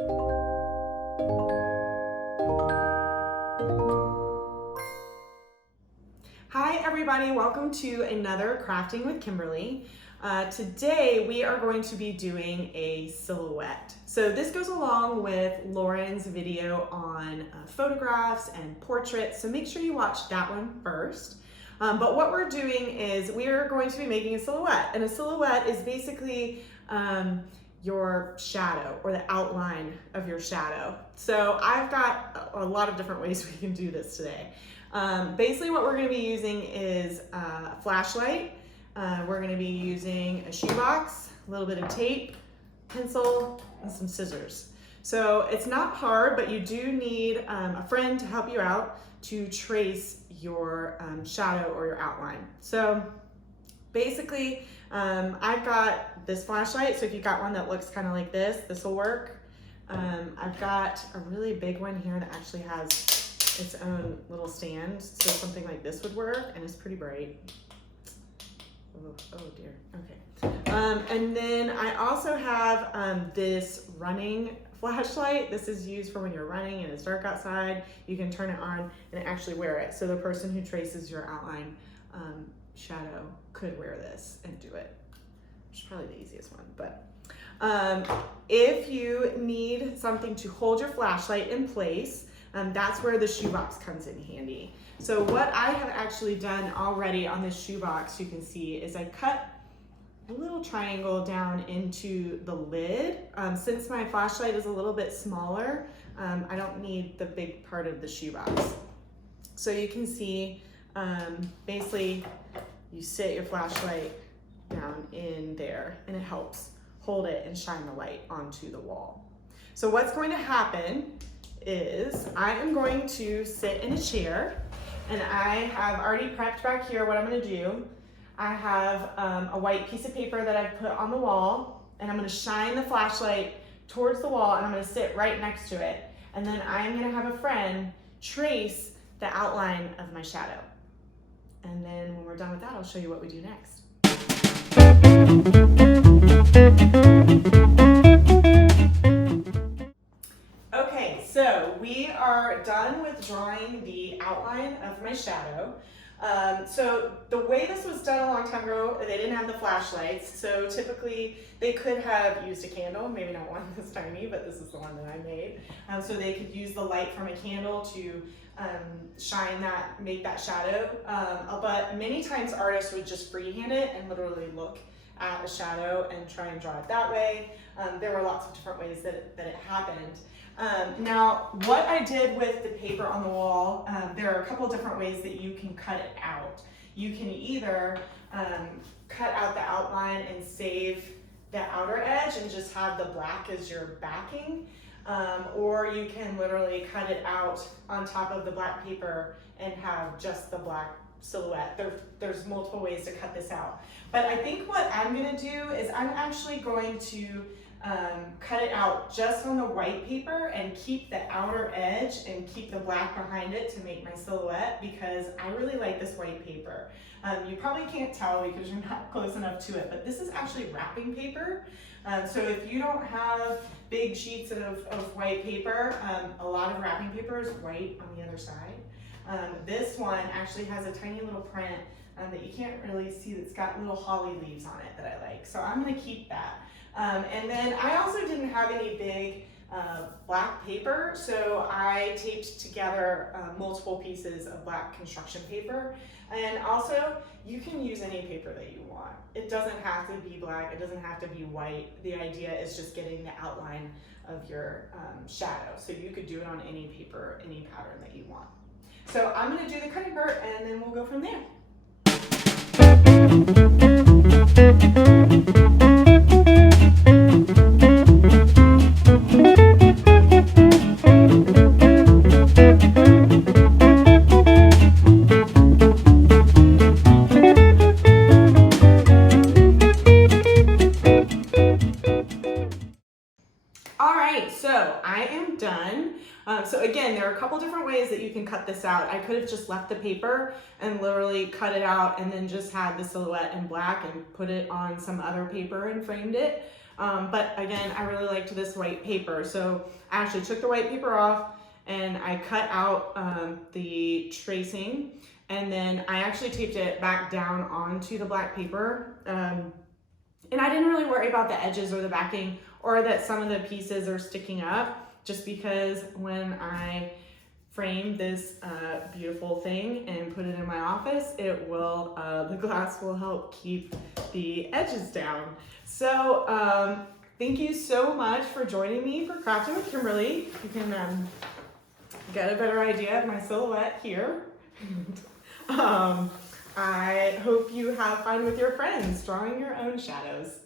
Hi everybody, welcome to another Crafting with Kimberly. Today we are going to be doing a silhouette. So this goes along with Lauren's video on photographs and portraits, so make sure you watch that one first. But what we're doing is we are going to be making a silhouette, and a silhouette is basically your shadow or the outline of your shadow. So I've got a lot of different ways we can do this today. Basically what we're going to be using is a flashlight. We're going to be using a shoebox, a little bit of tape, pencil, and some scissors. So it's not hard, but you do need a friend to help you out to trace your shadow or your outline. So basically I've got this flashlight, so if you've got one that looks kind of like this will work. I've got a really big one here that actually has its own little stand, so something like this would work, and it's pretty bright. Oh dear, okay. And then I also have this running flashlight. This is used for when you're running and it's dark outside. You can turn it on and actually wear it. So the person who traces your outline shadow could wear this and do it, which is probably the easiest one. But if you need something to hold your flashlight in place, that's where the shoebox comes in handy. So what I have actually done already on this shoebox, you can see, is I cut a little triangle down into the lid. Since my flashlight is a little bit smaller, I don't need the big part of the shoebox. So you can see, basically, you sit your flashlight down in there and it helps hold it and shine the light onto the wall. So what's going to happen is I am going to sit in a chair, and I have already prepped back here what I'm going to do. I have a white piece of paper that I've put on the wall, and I'm going to shine the flashlight towards the wall, and I'm going to sit right next to it, and then I'm going to have a friend trace the outline of my shadow. And then when we're done with that, I'll show you what we do next. Okay, so we are done with drawing the outline of my shadow. So the way this was done a long time ago, they didn't have the flashlights, so typically they could have used a candle, maybe not one this tiny, but this is the one that I made. So they could use the light from a candle to shine that, make that shadow. But many times artists would just freehand it and literally look at a shadow and try and draw it that way. There were lots of different ways that it happened. Now, what I did with the paper on the wall, there are a couple different ways that you can cut it out. You can either cut out the outline and save the outer edge and just have the black as your backing, or you can literally cut it out on top of the black paper and have just the black silhouette. There's multiple ways to cut this out. But I think what I'm going to do is I'm actually going to cut it out just on the white paper and keep the outer edge and keep the black behind it to make my silhouette, because I really like this white paper. You probably can't tell because you're not close enough to it, but this is actually wrapping paper. So if you don't have big sheets of white paper, a lot of wrapping paper is white on the other side. This one actually has a tiny little print that you can't really see, that's got little holly leaves on it that I like. So I'm going to keep that. And then I also didn't have any big black paper, so I taped together multiple pieces of black construction paper. And also, you can use any paper that you want. It doesn't have to be black, it doesn't have to be white. The idea is just getting the outline of your shadow. So you could do it on any paper, any pattern that you want. So I'm going to do the cutting part, and then we'll go from there. All right, so I am done. So again, there are a couple different ways that you can cut this out. I could have just left the paper and literally cut it out and then just had the silhouette in black and put it on some other paper and framed it. But again, I really liked this white paper. So I actually took the white paper off and I cut out the tracing, and then I actually taped it back down onto the black paper. And I didn't really worry about the edges or the backing or that some of the pieces are sticking up, just because when I frame this beautiful thing and put it in my office, it will, the glass will help keep the edges down. So thank you so much for joining me for Crafting with Kimberly. You can get a better idea of my silhouette here. I hope you have fun with your friends drawing your own shadows.